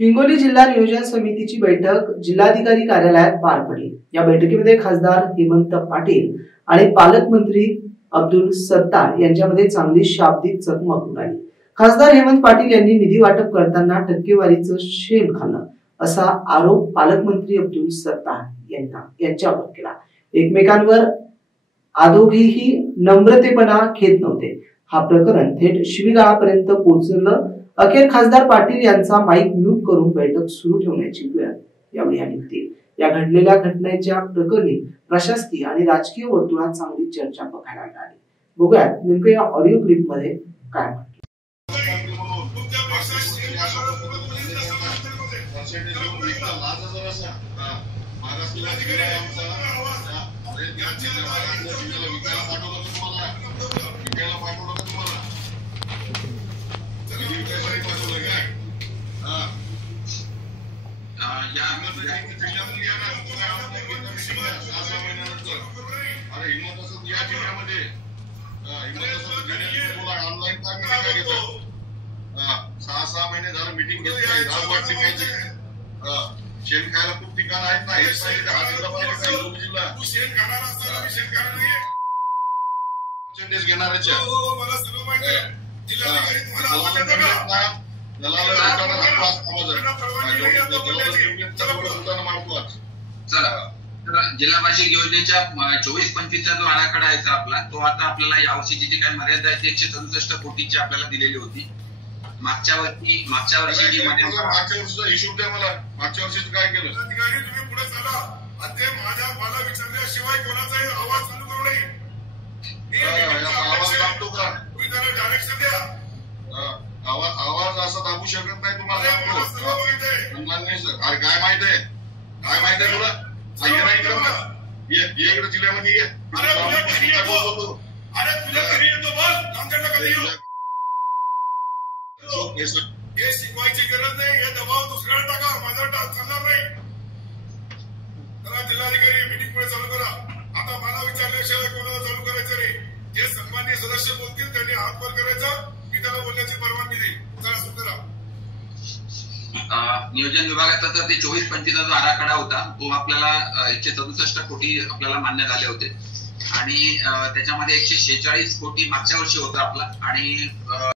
हिंगोली जिल्हा नियोजन समितीची बैठक जिल्हाधिकारी कार्यालयात पार पडली। या बैठकीमध्ये खासदार हेमंत पाटील आणि पालकमंत्री अब्दुल सत्तार यांच्यामध्ये चांगली शाब्दिक चकमक उडाली। खासदार हेमंत पाटील यांनी निधी वाटप करताना टक्केवारीचं शेण खाल्लं असा आरोप पालकमंत्री अब्दुल सत्तार यांच्यावर केला। एकमेकांवर आदोघेही नम्रतेपणा घेत नव्हते। हा प्रकरण थेट शिवीगाळापर्यंत पोहोचलं। अखेर खासदार पाटील यांचा माईक म्यूट करून बैठक सुरू ठेवण्याची वेळ यावेळी आली होती। या घडलेल्या घटनेच्या प्रकरणी प्रशासकीय आणि राजकीय वर्तुळात चांगली चर्चा बघायला मिळाली। बघूयात नेमकं या ऑडिओ क्लिप मध्ये काय म्हटलं। सहा महिने झालं मीटिंग घेतली। शेण खायला खूप ठिकाण आहेत ना, हेच पाहिजे का? हात जिल्हा तू शेण खाणार असताना शेण खाणार नाही घेणाऱ्याच्या मला सर्व माहिती आहे। जिल्हाधिकारी जिल्हा वार्षिक योजनेच्या 24-25चा जो आराखडा आहे आपला, तो आता आपल्याला यावर्षीची जी काही मर्यादा आहे ती 167 कोटीची आपल्याला दिलेली होती। मागच्या वर्षी जी मागच्या हिशोब द्या मला, मागच्या वर्षीच काय केलं? अधिकारी तुम्ही पुढे चला, मला विचारल्याशिवाय कोणाचाही आवाज चालू करू नये। आवाज दाबतो का तुम्ही? त्याला डायरेक्शन द्या। आवाज असा दाबू शकत नाही तुम्हाला। अरे काय माहित आहे, काय माहित आहे तुला? इकडे जिल्ह्यामध्ये ये। अरे तुझ्या घरी येतो बोल, आमच्याकडे कधी येऊ? हे शिकवायची गरज नाही, हे दबाव दुसऱ्याला टाका, माझा चालणार नाही। जिल्हाधिकारी मीटिंग पुढे चालू करा। आता मला विचारल्याशिवाय कोणाला चालू करायचं नाही। जे सन्माननीय सदस्य बोलतील त्यांनी हात वर करायचा, मी त्याला बोलण्याची परवानगी देईन। चला सुरू करा। नियोजन विभागाचा तर ते 24-25चा जो आराखडा होता तो आपल्याला 167 कोटी आपल्याला मान्य झाले होते आणि त्याच्यामध्ये 146 कोटी मागच्या वर्षी होता आपला आणि